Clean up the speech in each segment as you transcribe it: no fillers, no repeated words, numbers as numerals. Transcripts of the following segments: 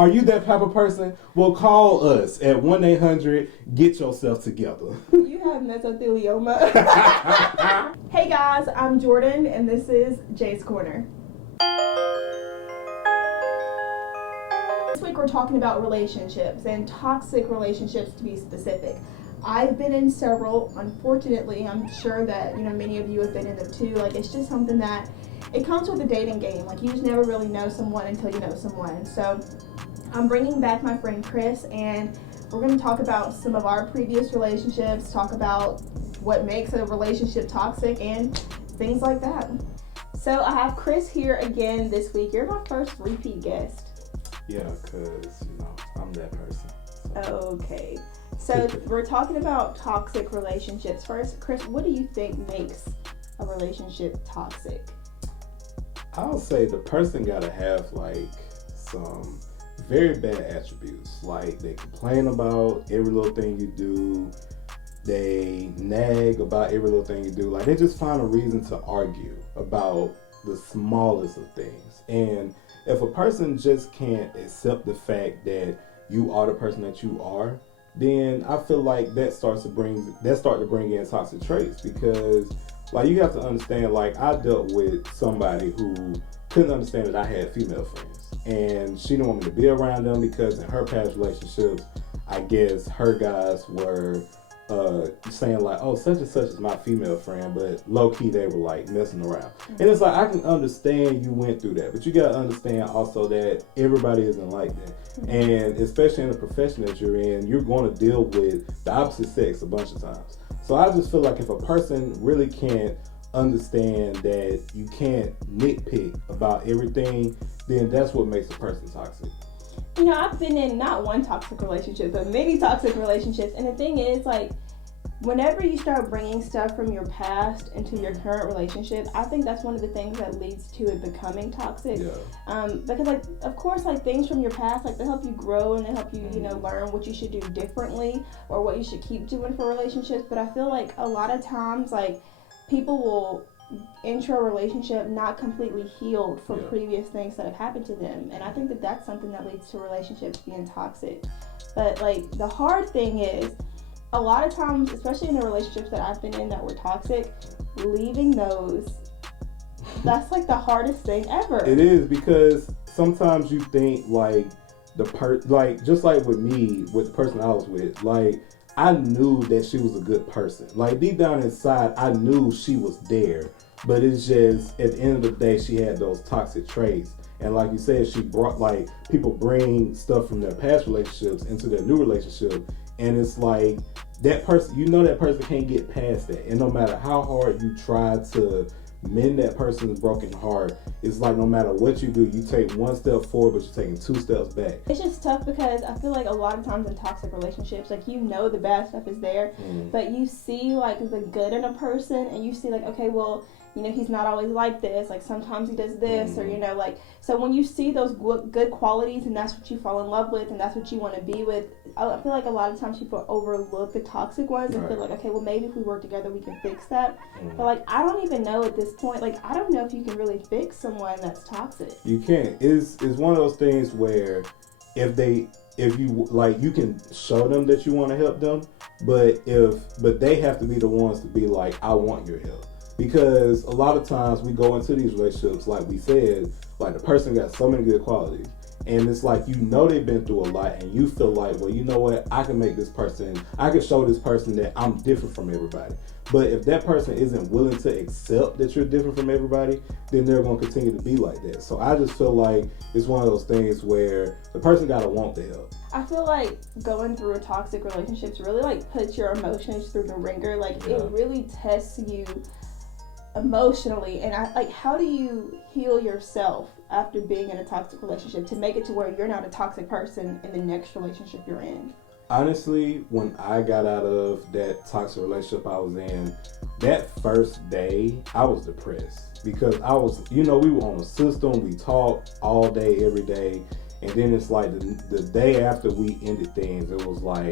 Are you that type of person? Well, call us at 1-800-GET-YOURSELF-TOGETHER. You have mesothelioma. Hey guys, I'm Jordyn, and this is Jay's Corner. This week we're talking about relationships, and toxic relationships to be specific. I've been in several, unfortunately. I'm sure that, many of you have been in them too. Like, it's just something that, it comes with the dating game. Like, you just never really know someone until you know someone. So, I'm bringing back my friend Chris, and we're going to talk about some of our previous relationships, talk about what makes a relationship toxic, and things like that. So, I have Chris here again this week. You're my first repeat guest. Yeah, because, I'm that person. So. Okay. So we're talking about toxic relationships. First, Chris, what do you think makes a relationship toxic? I'll say the person gotta have some very bad attributes. Like, they complain about every little thing you do. They nag about every little thing you do. Like, they just find a reason to argue about the smallest of things. And if a person just can't accept the fact that you are the person that you are, then I feel like that starts to bring in toxic traits, because you have to understand, I dealt with somebody who couldn't understand that I had female friends, and she didn't want me to be around them because in her past relationships, I guess her guys were saying oh, such and such is my female friend, but low key they were messing around. Mm-hmm. And it's I can understand you went through that, but you gotta understand also that everybody isn't like that. Mm-hmm. And especially in the profession that you're in, you're going to deal with the opposite sex a bunch of times. So I just feel like if a person really can't understand that you can't nitpick about everything, then that's what makes a person toxic. I've been in not one toxic relationship, but many toxic relationships. And the thing is, whenever you start bringing stuff from your past into your current relationship, I think that's one of the things that leads to it becoming toxic. Yeah. Because, of course, things from your past, they help you grow and they help you, learn what you should do differently or what you should keep doing for relationships. But I feel like a lot of times, people will enter a relationship not completely healed from previous things that have happened to them, and I think that that's something that leads to relationships being toxic. But the hard thing is, a lot of times, especially in the relationships that I've been in that were toxic, leaving those, that's the hardest thing ever. It is, because sometimes you think just like with me, with the person I was with, I knew that she was a good person. Deep down inside, I knew she was there. But it's just, at the end of the day, she had those toxic traits. And like you said, she brought, people bring stuff from their past relationships into their new relationship. And it's that person, that person can't get past that. And no matter how hard you try to mend that person's broken heart, it's no matter what you do, you take one step forward, but you're taking 2 steps back. It's just tough because I feel a lot of times in toxic relationships, the bad stuff is there, but you see the good in a person, and you see okay, well, he's not always like this. Sometimes he does this, or so when you see those good qualities, and that's what you fall in love with, and that's what you want to be with, I feel a lot of times people overlook the toxic ones and feel okay, well, maybe if we work together, we can fix that. But I don't even know at this point. I don't know if you can really fix someone that's toxic. You can't. It's one of those things where if you you can show them that you want to help them, but they have to be the ones to be I want your help. Because a lot of times we go into these relationships, like we said, the person got so many good qualities. And it's they've been through a lot, and you feel well, you know what? I can show this person that I'm different from everybody. But if that person isn't willing to accept that you're different from everybody, then they're going to continue to be like that. So I just feel it's one of those things where the person got to want the help. I feel going through a toxic relationship really puts your emotions through the ringer. It really tests you emotionally, and how do you heal yourself after being in a toxic relationship to make it to where you're not a toxic person in the next relationship you're in? Honestly, when I got out of that toxic relationship I was in, that first day I was depressed, because I was, we were on a system, we talked all day, every day, and then it's the day after we ended things, it was wow,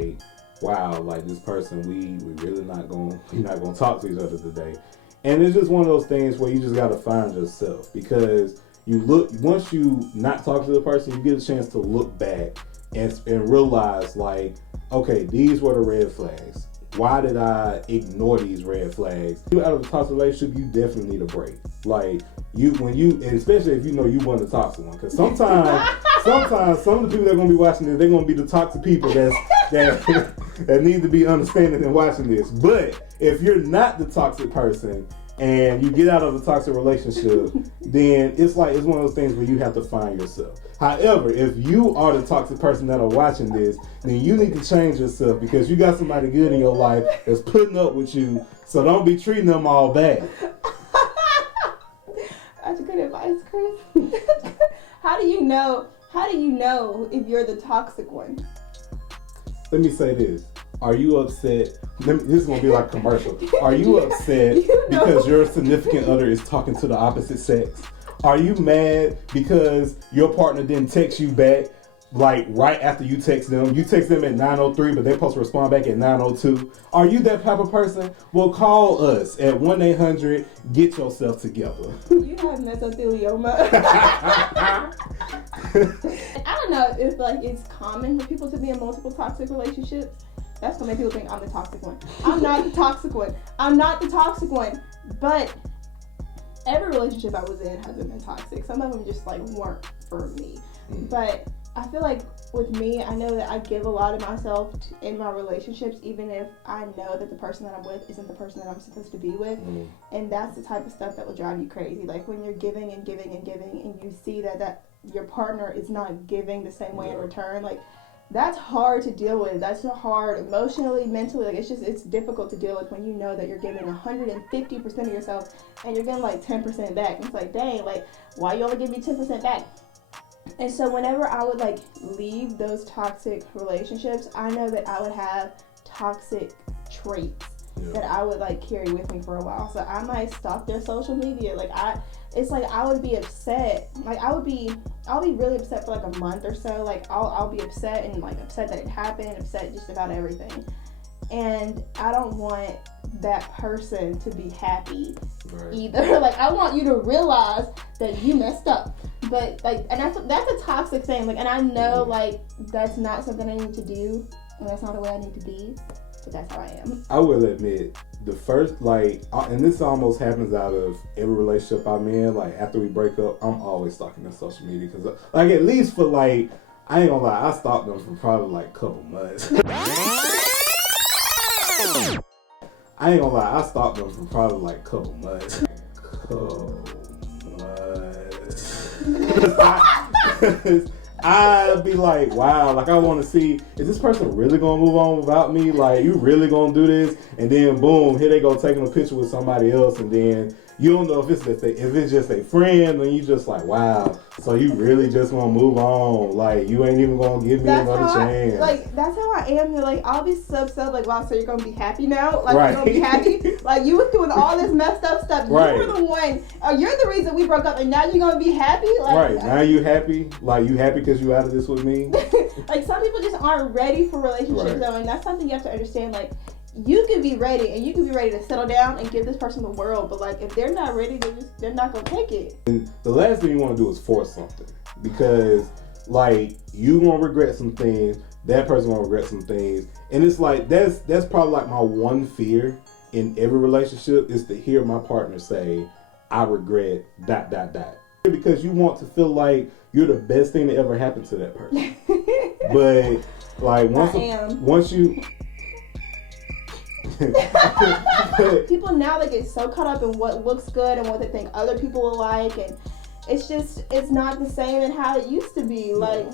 this person, we really we're not gonna talk to each other today. And it's just one of those things where you just got to find yourself, because you look, once you not talk to the person, you get a chance to look back and realize, like, okay, these were the red flags. Why did I ignore these red flags? You out of a toxic relationship, you definitely need a break. Like, and especially if you know you want the toxic one, because sometimes some of the people that are gonna be watching this, they're gonna be the toxic people that need to be understanding and watching this. But if you're not the toxic person and you get out of a toxic relationship, then it's one of those things where you have to find yourself. However, if you are the toxic person that are watching this, then you need to change yourself, because you got somebody good in your life that's putting up with you. So don't be treating them all bad. That's good advice, Chris. How do you know if you're the toxic one? Let me say this. Are you upset? This is going to be like a commercial. Are you upset because your significant other is talking to the opposite sex? Are you mad because your partner didn't text you back, like, right after you text them? You text them at 9:03, but they're supposed to respond back at 9:02. Are you that type of person? Well, call us at 1-800-GET YOURSELF TOGETHER. You have mesothelioma. I don't know if, like, it's common for people to be in multiple toxic relationships. That's gonna make people think I'm the toxic one. I'm not the toxic one. I'm not the toxic one. But every relationship I was in hasn't been toxic. Some of them just, like, weren't for me. But I feel like with me, I know that I give a lot of myself in my relationships, even if I know that the person that I'm with isn't the person that I'm supposed to be with. And that's the type of stuff that will drive you crazy. Like, when you're giving and giving and giving, and you see that your partner is not giving the same way in return, like, that's hard to deal with. That's hard emotionally, mentally. Like, it's difficult to deal with when you know that you're giving 150% of yourself and you're getting like 10% back. And it's like, dang, like, why you only give me 10% back? And so whenever I would, like, leave those toxic relationships, I know that I would have toxic traits that I would, like, carry with me for a while. So I might stalk their social media. Like, it's like I would be upset. Like, I'll be really upset for like a month or so. Like, I'll be upset and, like, upset that it happened, upset just about everything. And I don't want that person to be happy either. Like, I want you to realize that you messed up. But, like, and that's a toxic thing. Like, and I know, like, that's not something I need to do, and that's not the way I need to be. But that's how I am. I will admit, the first, like, and this almost happens out of every relationship I'm in, like, after we break up, I'm always stalking their social media, because, like, at least for, like, I ain't gonna lie, I stalked them for probably, like, a couple months. I ain't gonna lie, I stalked them for probably, like, a couple months. I'd be like, wow, like, I want to see, is this person really gonna move on without me? Like, you really gonna do this? And then boom, here they go taking a picture with somebody else, and then you don't know if it's just a friend, and you just like, wow, so you really just gonna move on? Like, you ain't even gonna give me another chance? That's how I am. Like, I'll be so upset, like, wow, so you're gonna be happy now? Like, you're gonna be happy? Like, you was doing all this messed up stuff. You were the one, you're the reason we broke up, and now you're gonna be happy? Like, now you happy? Like, you happy because you out of this with me? Like, some people just aren't ready for relationships, though, and that's something you have to understand. Like, you can be ready, and you can be ready to settle down and give this person the world, but, like, if they're not ready, they're not gonna take it. And the last thing you want to do is force something, because, like, you gonna regret some things, that person gonna regret some things, and it's like that's probably like my one fear in every relationship, is to hear my partner say, I regret ... because you want to feel like you're the best thing that ever happened to that person. But, like, once you people now, they get so caught up in what looks good and what they think other people will like, and it's not the same in how it used to be. Like,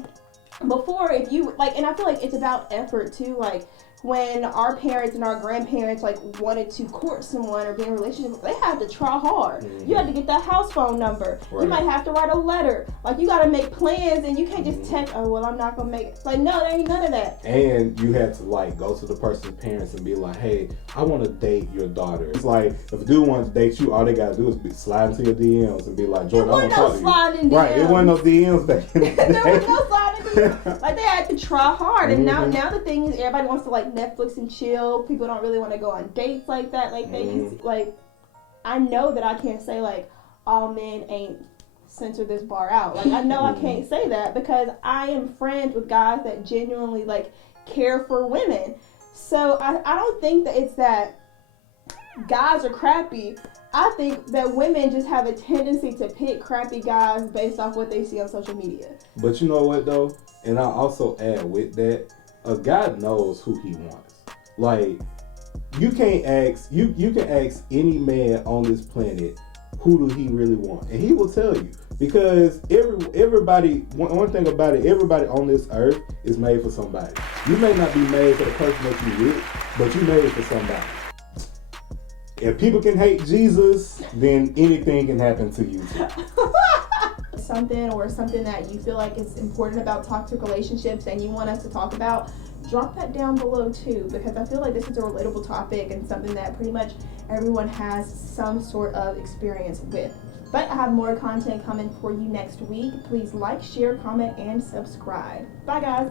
before, if you, like, and I feel like it's about effort too. Like, when our parents and our grandparents, like, wanted to court someone or be in a relationship, they had to try hard. You had to get that house phone number. You might have to write a letter. Like, you got to make plans, and you can't just text, oh, well, I'm not going to make it. Like, no, there ain't none of that. And you had to, like, go to the person's parents and be like, hey, I want to date your daughter. It's like, if a dude wants to date you, all they got to do is slide into your DMs and be like, Jordyn, I want to talk to you. Right, there wasn't no DMs back in the day. There was no sliding DMs. Like, they had to try hard. And now the thing is, everybody wants to, like, Netflix and chill. People don't really want to go on dates like that. Like, they used to, like, I know that I can't say, like, all men ain't censor this bar out. Like, I know I can't say that because I am friends with guys that genuinely like care for women. So I don't think that it's that guys are crappy. I think that women just have a tendency to pick crappy guys based off what they see on social media. But you know what though? And I'll also add with that, a guy knows who he wants. Like, you can't ask, you can ask any man on this planet, who do he really want? And he will tell you. Because everybody, one thing about it, everybody on this earth is made for somebody. You may not be made for the person that you with, but you made for somebody. If people can hate Jesus, then anything can happen to you too. Something that you feel like is important about toxic relationships and you want us to talk about, drop that down below too, because I feel like this is a relatable topic and something that pretty much everyone has some sort of experience with. But I have more content coming for you next week. Please like, share, comment, and subscribe. Bye guys.